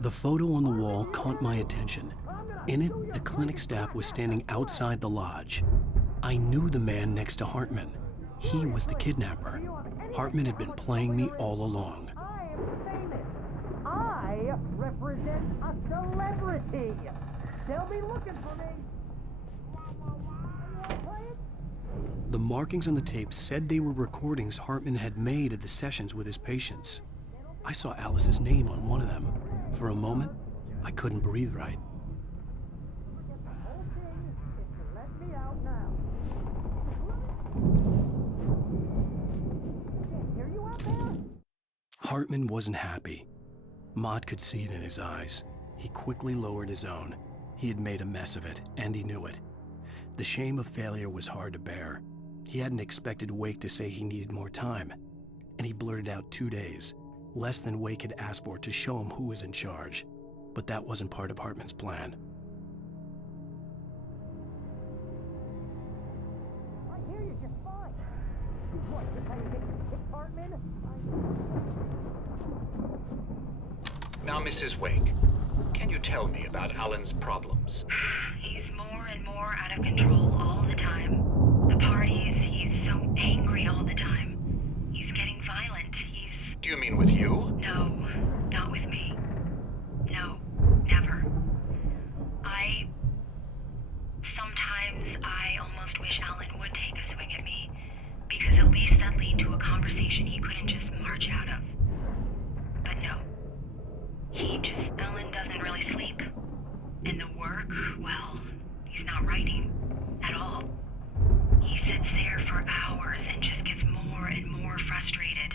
The photo on the wall caught my attention. In it, the clinic staff was standing outside the lodge. I knew the man next to Hartman. He was the kidnapper. Hartman had been playing me all along. I am famous. I represent a celebrity. They'll be looking for me. The markings on the tape said they were recordings Hartman had made of the sessions with his patients. I saw Alice's name on one of them. For a moment, I couldn't breathe right. Hartman wasn't happy. Mott could see it in his eyes. He quickly lowered his own. He had made a mess of it, and he knew it. The shame of failure was hard to bear. He hadn't expected Wake to say he needed more time, and he blurted out 2 days, less than Wake had asked for to show him who was in charge. But that wasn't part of Hartman's plan. I hear you just fine. What, you're trying to get your kick, Hartman? Now, Mrs. Wake, can you tell me about Alan's problems? He's more and more out of control all the time. The parties, he's so angry all the time. He's getting violent. Do you mean with you? No, not with me. No, never. Sometimes I almost wish Alan would take a swing at me, because at least that'd lead to a conversation he couldn't just march out of. But no. Alan doesn't really sleep. And the work, well, he's not writing at all. He sits there for hours and just gets more and more frustrated.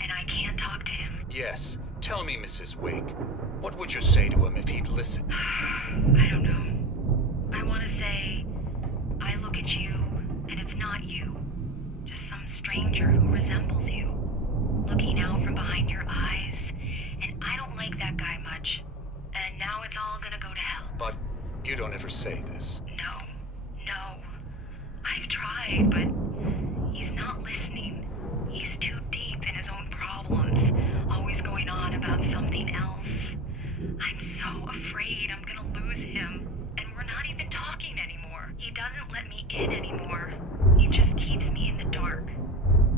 And I can't talk to him. Yes. Tell me, Mrs. Wake, what would you say to him if he'd listen? I don't know. I want to say, I look at you, and it's not you. Just some stranger who resembles you. Looking out from behind your eyes. And I don't like that guy much. And now it's all gonna go to hell. But you don't ever say this. No. I've tried, but he's not listening. He's too deep in his own problems, always going on about something else. I'm so afraid I'm gonna lose him, and we're not even talking anymore. He doesn't let me in anymore. He just keeps me in the dark.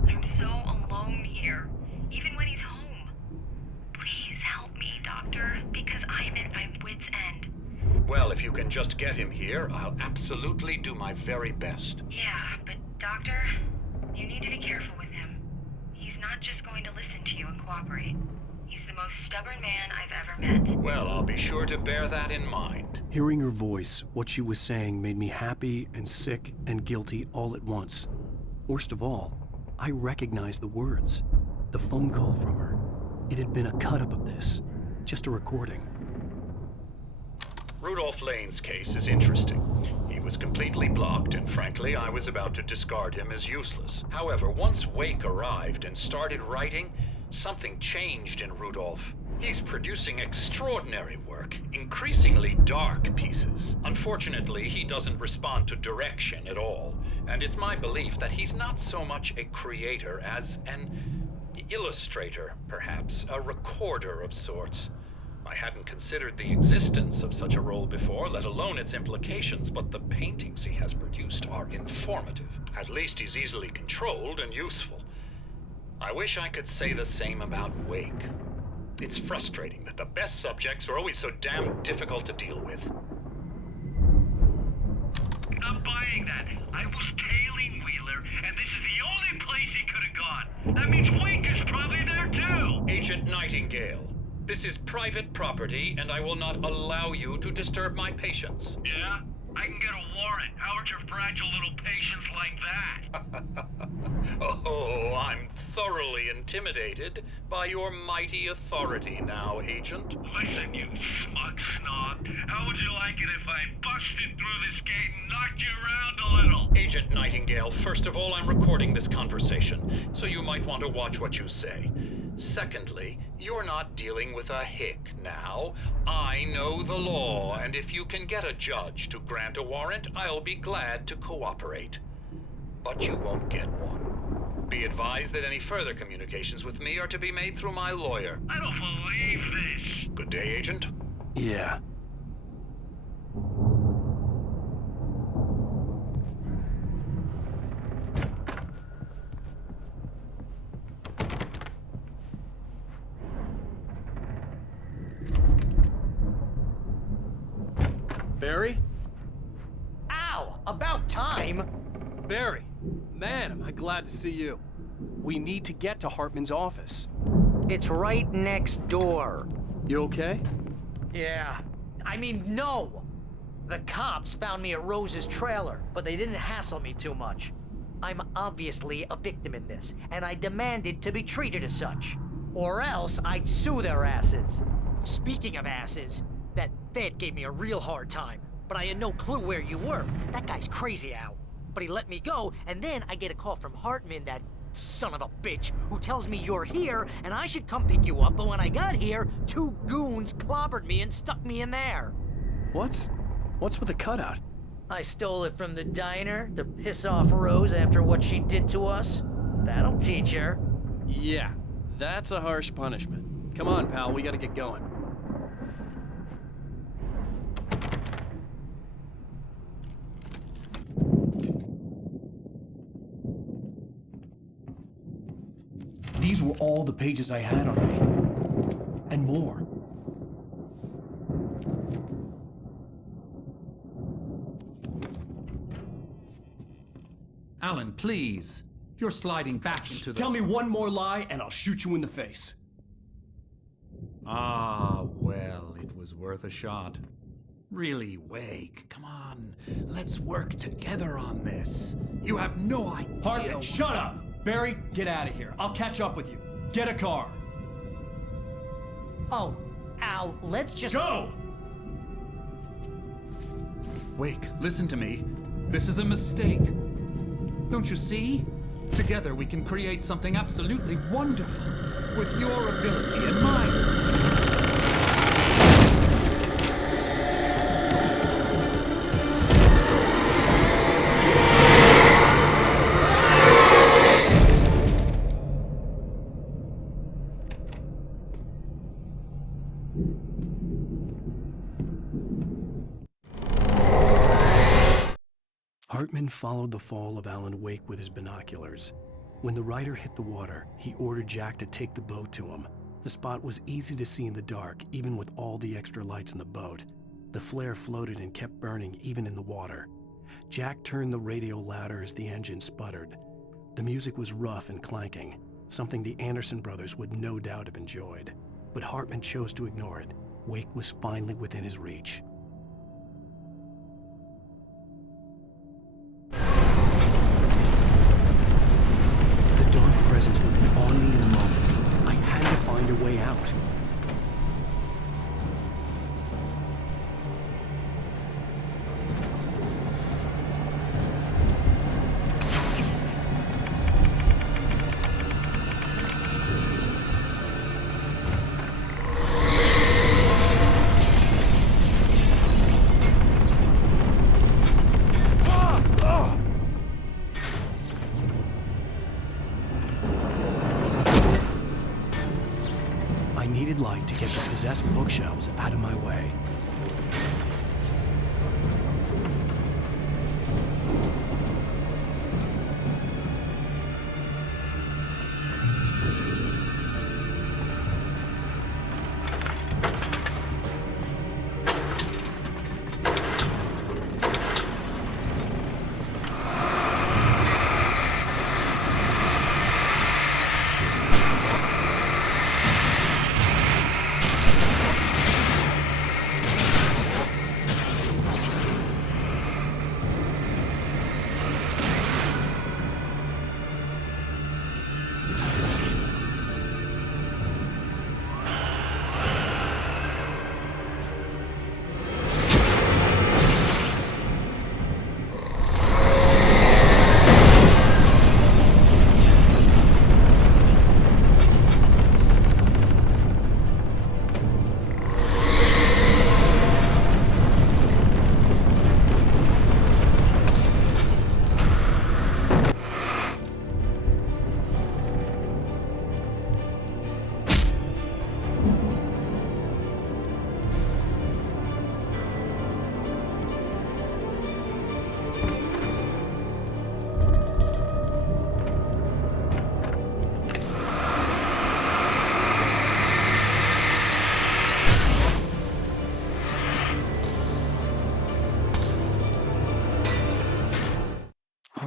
I'm so alone here, even when he's home. Please help me, Doctor, because I'm at my wit's end. Well, if you can just get him here, I'll absolutely do my very best. Yeah, but Doctor, you need to be careful with him. He's not just going to listen to you and cooperate. He's the most stubborn man I've ever met. Well, I'll be sure to bear that in mind. Hearing her voice, what she was saying made me happy and sick and guilty all at once. Worst of all, I recognized the words. The phone call from her. It had been a cut-up of this. Just a recording. Rudolph Lane's case is interesting. He was completely blocked, and frankly, I was about to discard him as useless. However, once Wake arrived and started writing, something changed in Rudolph. He's producing extraordinary work, increasingly dark pieces. Unfortunately, he doesn't respond to direction at all, and it's my belief that he's not so much a creator as an illustrator, perhaps, a recorder of sorts. I hadn't considered the existence of such a role before, let alone its implications, but the paintings he has produced are informative. At least he's easily controlled and useful. I wish I could say the same about Wake. It's frustrating that the best subjects are always so damn difficult to deal with. I'm buying that. I was tailing Wheeler, and this is the only place he could have gone. That means Wake is probably there too! Agent Nightingale, this is private property, and I will not allow you to disturb my patients. Yeah? I can get a warrant. How are your fragile little patients like that? Oh, I'm thoroughly intimidated by your mighty authority now, Agent. Listen, you smug snob. How would you like it if I busted through this gate and knocked you around a little? Agent Nightingale, first of all, I'm recording this conversation, so you might want to watch what you say. Secondly, you're not dealing with a hick now. I know the law, and if you can get a judge to grant a warrant, I'll be glad to cooperate. But you won't get one. Be advised that any further communications with me are to be made through my lawyer. I don't believe this. Good day, Agent? Yeah. Barry? Ow! About time! Barry! Man, am I glad to see you. We need to get to Hartman's office. It's right next door. You okay? Yeah. I mean, no! The cops found me at Rose's trailer, but they didn't hassle me too much. I'm obviously a victim in this, and I demanded to be treated as such. Or else I'd sue their asses. Speaking of asses, that Fed gave me a real hard time, but I had no clue where you were. That guy's crazy, Al. But he let me go, and then I get a call from Hartman, that son of a bitch, who tells me you're here and I should come pick you up, but when I got here, 2 goons clobbered me and stuck me in there. What's with the cutout? I stole it from the diner to piss off Rose after what she did to us. That'll teach her. Yeah, that's a harsh punishment. Come on, pal, we gotta get going. These were all the pages I had on me. And more. Alan, please. You're sliding back into the... Tell me one more lie and I'll shoot you in the face. Ah, well, it was worth a shot. Really, Wake, come on. Let's work together on this. You have no idea... Hartman, shut up! Barry, get out of here. I'll catch up with you. Get a car. Oh, Al, let's just... Go! Wake, listen to me. This is a mistake. Don't you see? Together we can create something absolutely wonderful. With your ability and mine. Hartman followed the fall of Alan Wake with his binoculars. When the rider hit the water, he ordered Jack to take the boat to him. The spot was easy to see in the dark, even with all the extra lights in the boat. The flare floated and kept burning even in the water. Jack turned the radio louder as the engine sputtered. The music was rough and clanking, something the Anderson brothers would no doubt have enjoyed. But Hartman chose to ignore it. Wake was finally within his reach. The dark presence would be on me in a moment. I had to find a way out. I needed light to get the possessed bookshelves out of my way.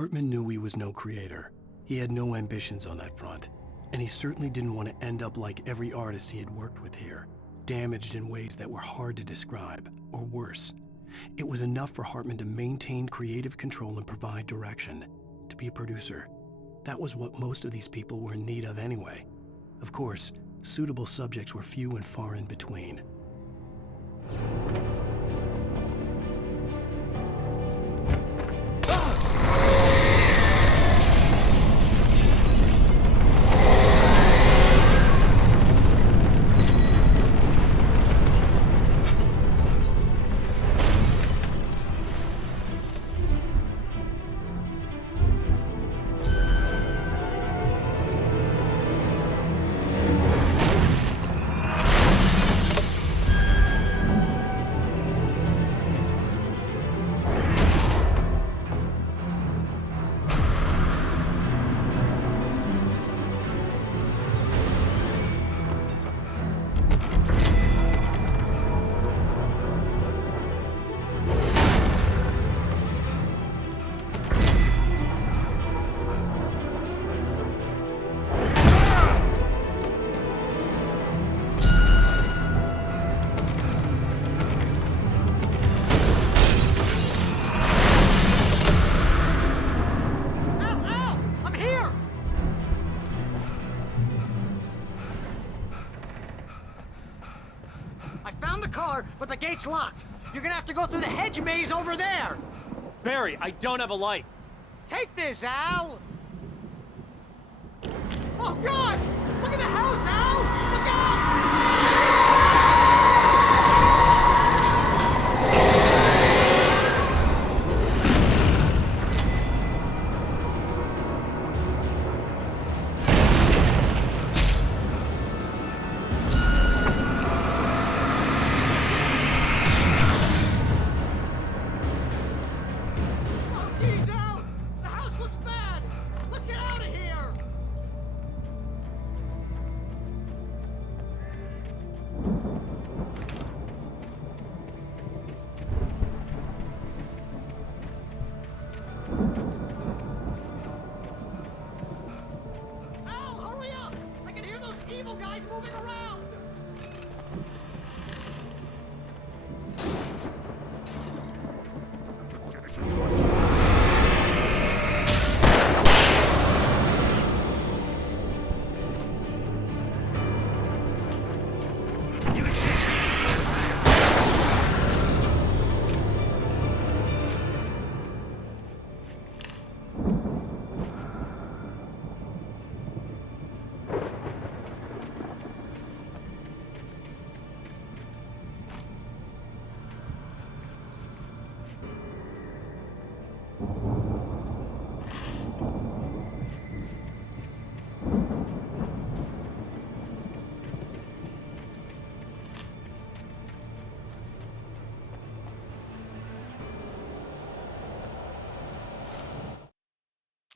Hartman knew he was no creator. He had no ambitions on that front, and he certainly didn't want to end up like every artist he had worked with here, damaged in ways that were hard to describe, or worse. It was enough for Hartman to maintain creative control and provide direction, to be a producer. That was what most of these people were in need of anyway. Of course, suitable subjects were few and far in between. But the gate's locked. You're gonna have to go through the hedge maze over there. Barry, I don't have a light. Take this, Al. Oh, God! Look at the house, Al! Look out!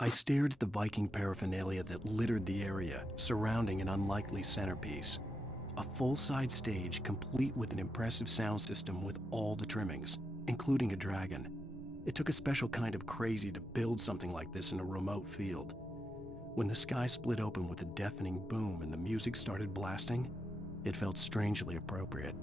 I stared at the Viking paraphernalia that littered the area, surrounding an unlikely centerpiece. A full-size stage complete with an impressive sound system with all the trimmings, including a dragon. It took a special kind of crazy to build something like this in a remote field. When the sky split open with a deafening boom and the music started blasting, it felt strangely appropriate.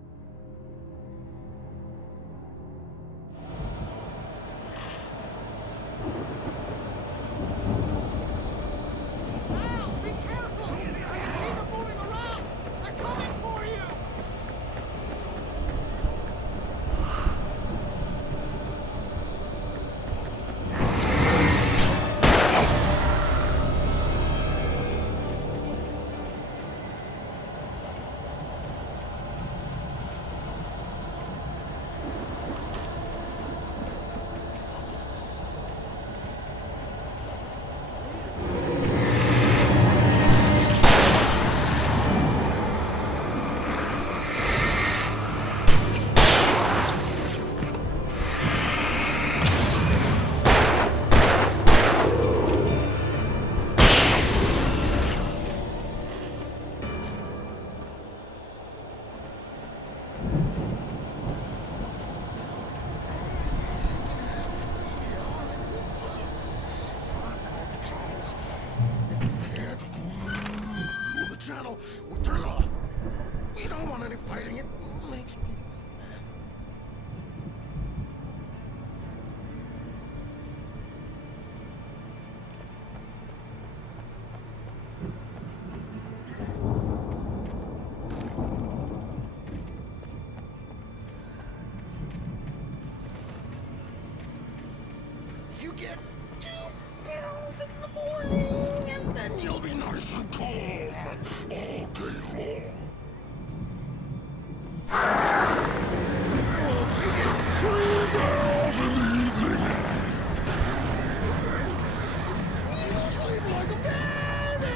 fighting it makes me... You get 2 pills in the morning, and then you'll be nice and calm all day long. You get 3 pills in the evening. You sleep like a baby.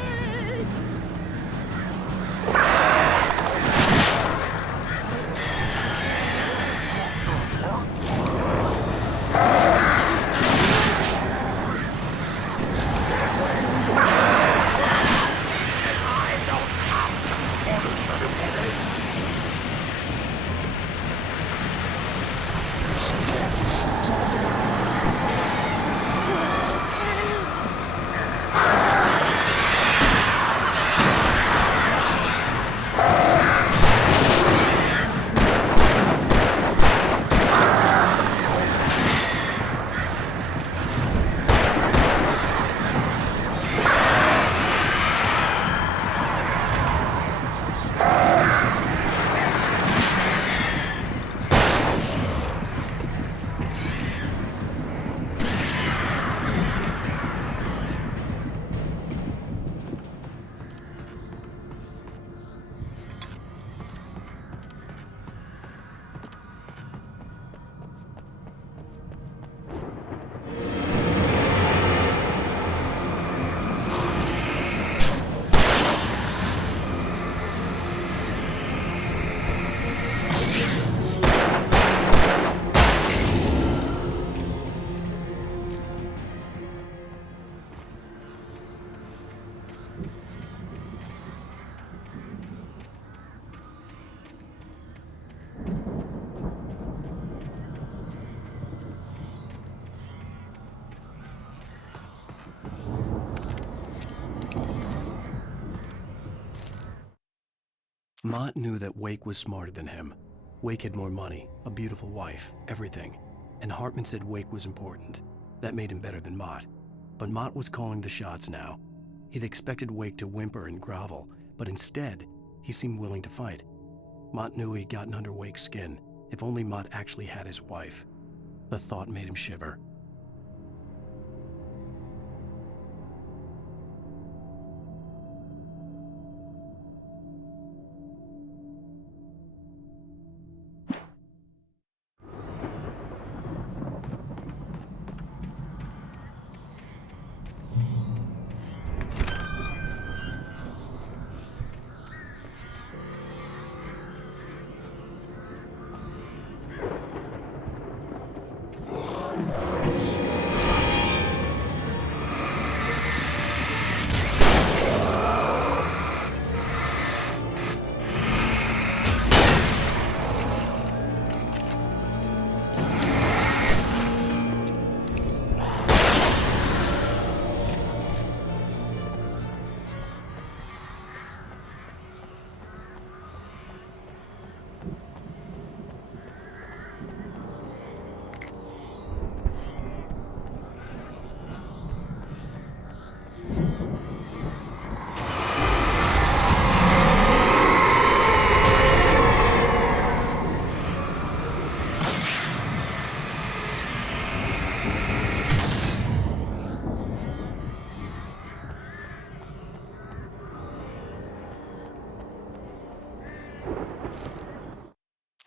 Mott knew that Wake was smarter than him. Wake had more money, a beautiful wife, everything. And Hartman said Wake was important. That made him better than Mott. But Mott was calling the shots now. He'd expected Wake to whimper and grovel, but instead, he seemed willing to fight. Mott knew he'd gotten under Wake's skin. If only Mott actually had his wife. The thought made him shiver.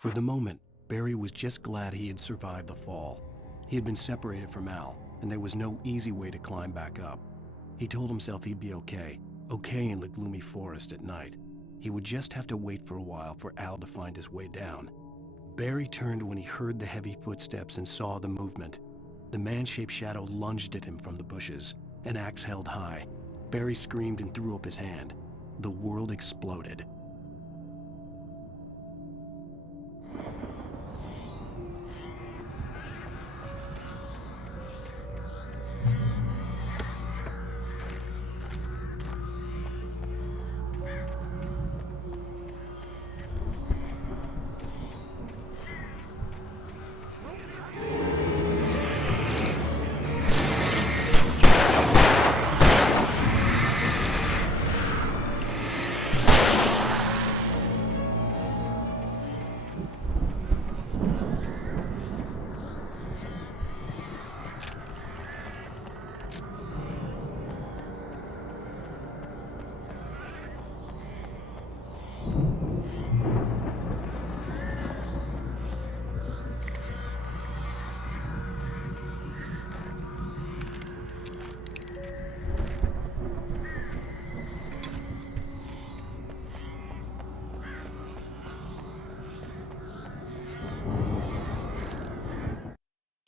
For the moment, Barry was just glad he had survived the fall. He had been separated from Al, and there was no easy way to climb back up. He told himself he'd be okay in the gloomy forest at night. He would just have to wait for a while for Al to find his way down. Barry turned when he heard the heavy footsteps and saw the movement. The man-shaped shadow lunged at him from the bushes, an axe held high. Barry screamed and threw up his hand. The world exploded.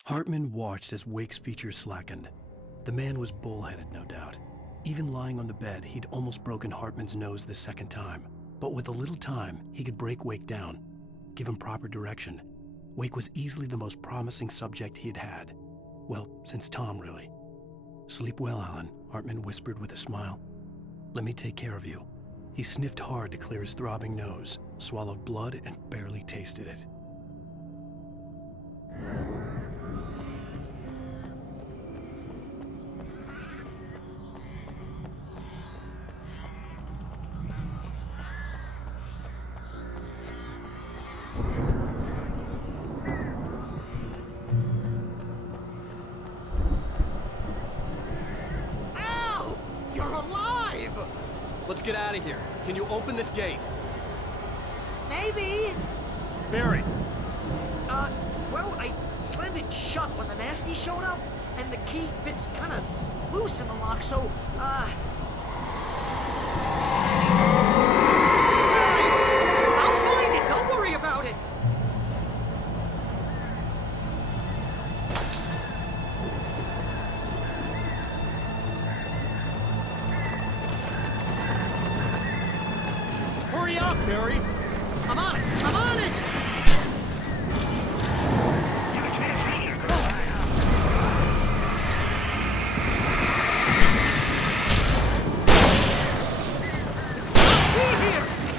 Hartman watched as Wake's features slackened. The man was bullheaded, no doubt. Even lying on the bed, he'd almost broken Hartman's nose the second time. But with a little time, he could break Wake down, give him proper direction. Wake was easily the most promising subject he had had. Well, since Tom, really. "Sleep well, Alan," Hartman whispered with a smile. "Let me take care of you." He sniffed hard to clear his throbbing nose, swallowed blood, and barely tasted it. Al! You're alive! Let's get out of here. Can you open this gate? Maybe. Barry! Well, I slammed it shut when the nasty showed up, and the key fits kind of loose in the lock, so, Barry! I'll find it! Don't worry about it! Hurry up, Barry! I'm on it! I'm on it!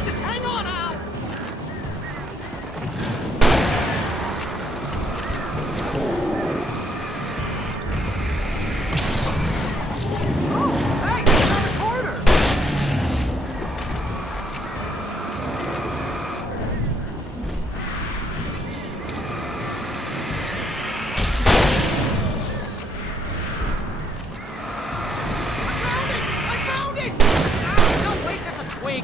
Just hang on, Al! Oh, hey, it's our recorder! I found it! Ah, no, wait, that's a twig!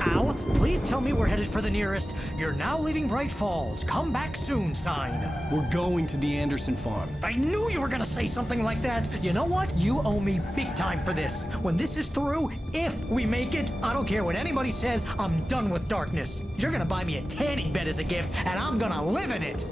Al, please tell me we're headed for the nearest "You're now leaving Bright Falls. Come back soon" sign. We're going to the Anderson farm. I knew you were gonna say something like that. You know what? You owe me big time for this. When this is through, if we make it, I don't care what anybody says, I'm done with darkness. You're gonna buy me a tanning bed as a gift, and I'm gonna live in it.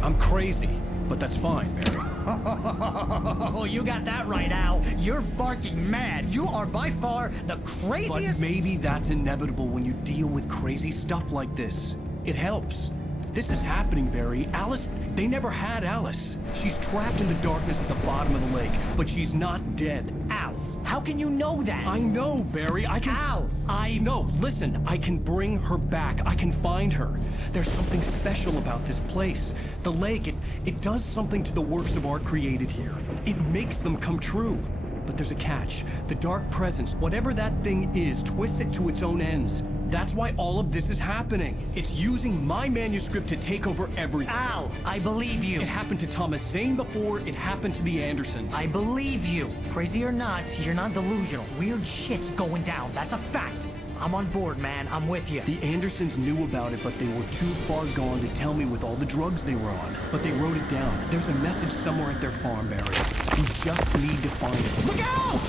I'm crazy, but that's fine, Barry. Oh, you got that right, Al. You're barking mad. You are by far the But craziest. maybe that's inevitable when you deal with crazy stuff like this. It helps. This is happening, Barry. Alice, they never had Alice. She's trapped in the darkness at the bottom of the lake, but she's not dead. Al, how can you know that? I know, Barry. I can... Al, No, listen. I can bring her back. I can find her. There's something special about this place. The lake, it does something to the works of art created here. It makes them come true. But there's a catch. The dark presence, whatever that thing is, twists it to its own ends. That's why all of this is happening. It's using my manuscript to take over everything. Al, I believe you. It happened to Thomas Zane before, it happened to the Andersons. I believe you. Crazy or not, you're not delusional. Weird shit's going down. That's a fact. I'm on board, man. I'm with you. The Andersons knew about it, but they were too far gone to tell me with all the drugs they were on. But they wrote it down. There's a message somewhere at their farm, Barry. We just need to find it. Look out!